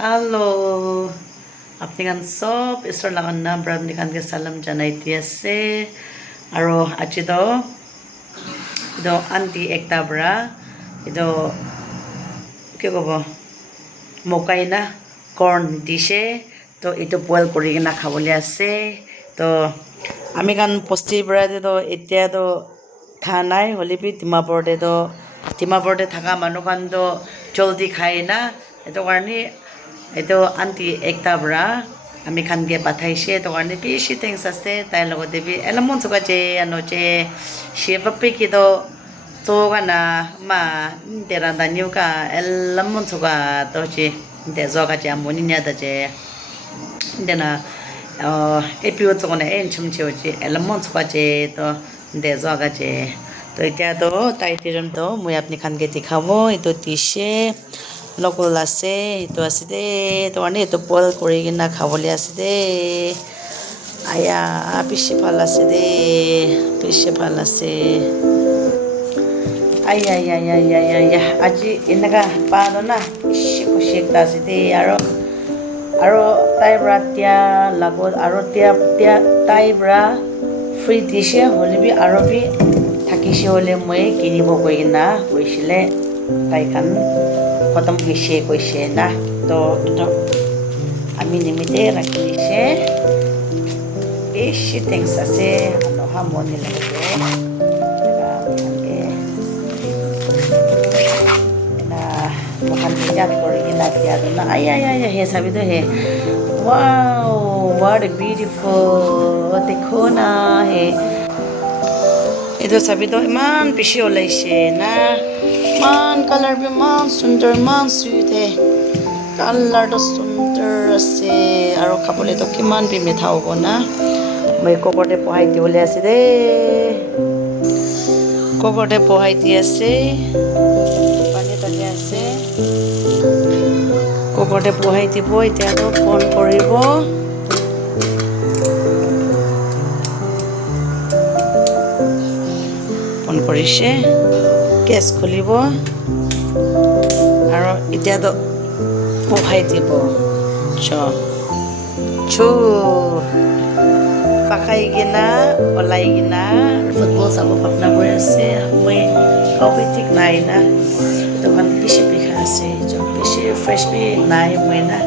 Halo, apnikan sob isor lakan na brabnikan ke salam janai tiase aro achido ido anti ekta bra ido কি কব মকাই না corn দিছে তো এটো boil কৰি কিনা খাবলৈ আছে তো আমি কান পষ্টি ব্ৰাদে তো এতিয়া তো খা নাই হলিবি ডিমাপুৰতে থাকা মানুহ কান তো জলদি খাই না এটো কাৰণে এটো আন্টি একটা ব্ৰা আমি খানকে পাঠাইছে তো কাৰণে বেছি থেংকস আছে তাই লগতে বি এলমন চকা যে আনোচে শেপপে কি তো Togana ma dera danyu ka elamon toga tochi de zoga ja moninya da je dena epio togone en chumche ochi elamon toga je to de zoga je to itia to tai tiram to moi apni khan ke dikhabo ito tishe local ase ito aside to ane to boil kori kina khabole aside aya bishi phal aside bishi phal ase ay aji inaga pado na shik ta sidi aro taibra tia lago aro tia taibra free dishe holibi aro bi thakishi hole moi kinibo koina koisile tai kan khatam gishe koise na to ami nimite rakhishe beshi thanks ase aloha moni lage bukan hijab original dia tu na ay he sabi tu he wow what a beautiful dekho na he itu sabi tu man pishi olai she na man color bi man sundar man sute color to sundar ase aro khapole to kiman bi mitha hobo na moi kokote pohai di ole ase de kokote pohai di ase কোকতে বহাই দিব এতিয়া তো phone কৰিব phone কৰিছে gas খুলিব আৰু এতিয়া তো বহাই দিব চু পাকাই কিনা ওলাই কিনা ফুটবল চাব ভাবনা কৰি আছে মই কবি ঠিক নাই না দোকান বেছি বিখা আছে বেছি ফ্ৰেছ বি নাই মই না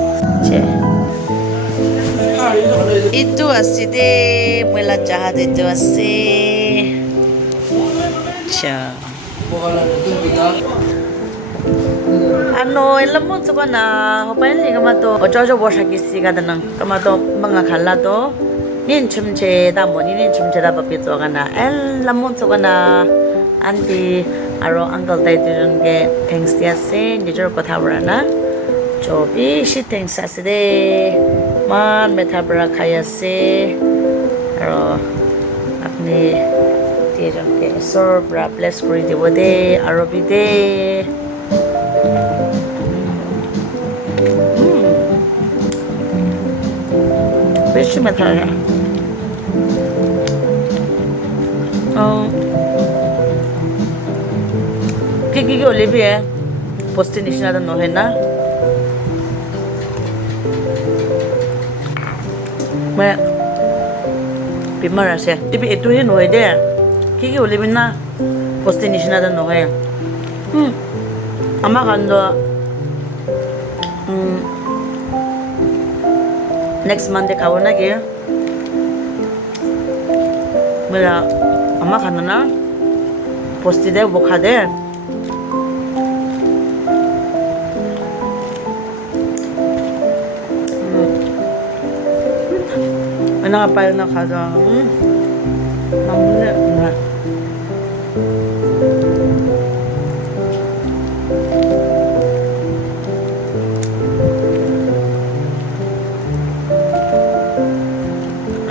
itu আছে দে ময়লা জাহাজ itu আছে ano elamu coba na hopain ni kama to ojo bosa kisi kada nang kama to mga khala to nin chumche da moni nin chumche da papi to kana elamu coba na anti aro uncle tai tirun ke thanks dia se nijor kotha bra na chobi shi thanks ase de man metha bra khaya se aro apni tirun ke sor bra bless kori dibo de aro bi de beshi metha ya কি ওলিবি পষ্টি নিচিনা নহয় না মই বেমাৰ আছে টিপি এইটোহে নহয় দে কি ওলিবি না পষ্টি নিচিনা নহয় আমাৰ কান্দ নেক্সট মানডে খাব নাকি মেলা আমাৰ খান্দ না পষ্টি দে বোখা দে nakapal na kaso namuli na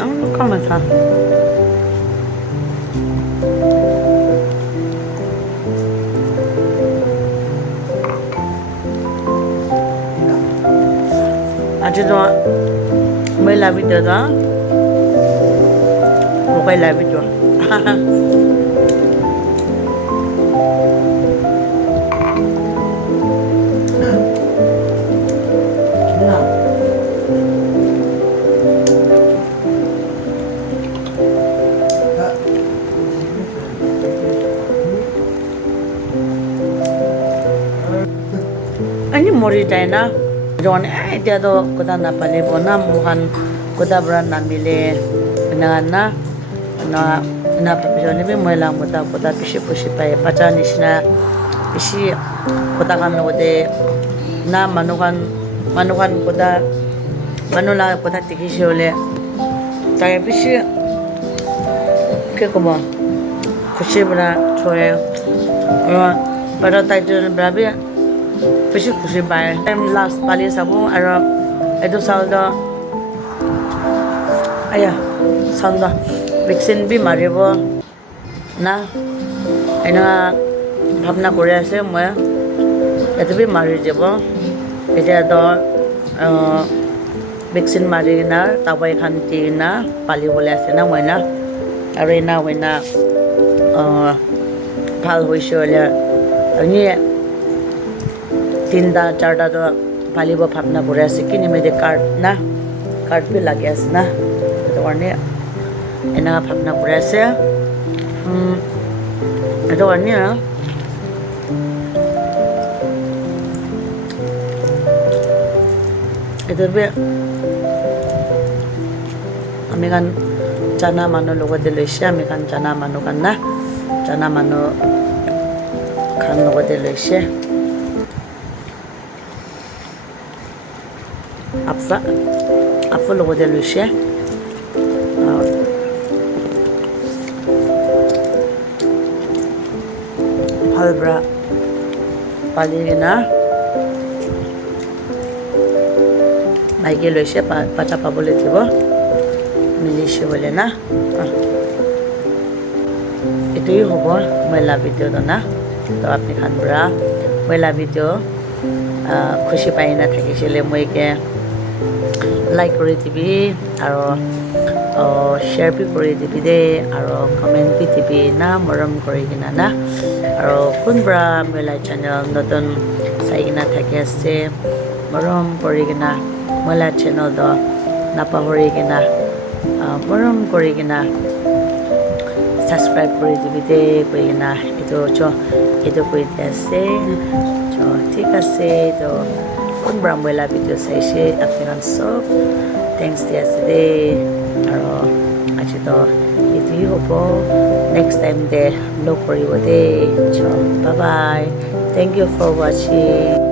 ano ka masa aja doa may labit doa okay labit doa mori tai na jon dia do kuda na pale bona mohan kuda bra na mile na na papijone be moila mota kuda pishi pushi pai pacha nishna pishi kuda kan ode na manukan kuda manula kuda tikishole tai pishi ke como खुशी बना छोए और बड़ा title ब्राबी पिछे खुशी by time last पाली सबो और एदो साल दा आया साल दा वैक्सीन भी मारिबो ना एना भावना करे আছে মই এটো भी मारि जेबो এটা দ वैक्सीन मारि ना ताबाय खानति ना पाली बोले আছে না মই না আর এনা ওইনা ভাল হইছে হলে আমি তিনটা চারটা তো পালিব ভাবনা করে আছে কিনে মেয়েদে কার্ড বি লাগে আছে না এটা কারণে এনা ভাবনা করে আছে এটা কারণে এটা আমি গান জানা মানুহ লগতে লৈছে আমি খান জানা মানুহ খান না জানা মানুহ খান লগতে লৈছে আপফা লগতে লৈছে ভাল বৰা পালি কিনা মাইকে লৈছে পাতা পাবলৈ দিব মিলিছে বলে না এটাই হব মহিলা ভিডিও না তো আপনি খান বরা মহিলা ভিডিও খুশি পাই না থাকিছিলে মইকে লাইক করে দিবি আর শেয়ার বি করে দিবি দে আর কমেন্ট বি দিবি না মরম করে কিনা না আর কোন বরা মহিলা চ্যানেল নতুন চাই কিনা থাকি আছে মরম করে কিনা মহিলা চ্যানেল দ নাপাহৰি কিনা মৰম কৰি কিনা সাবস্ক্ৰাইব কৰি দিবি দে কৈ কিনা এইটো কৈ দিয়া আছে ঠিক আছে তো কোন ব্ৰাহ্মলা ভিডিঅ' চাইছে আপোনালোক চব থেংকস দি আছে দে আৰু আজি তো এইটোৱেই হ'ব নেক্সট টাইম দে লগ কৰিব দে bye bye thank you for ৱাচিং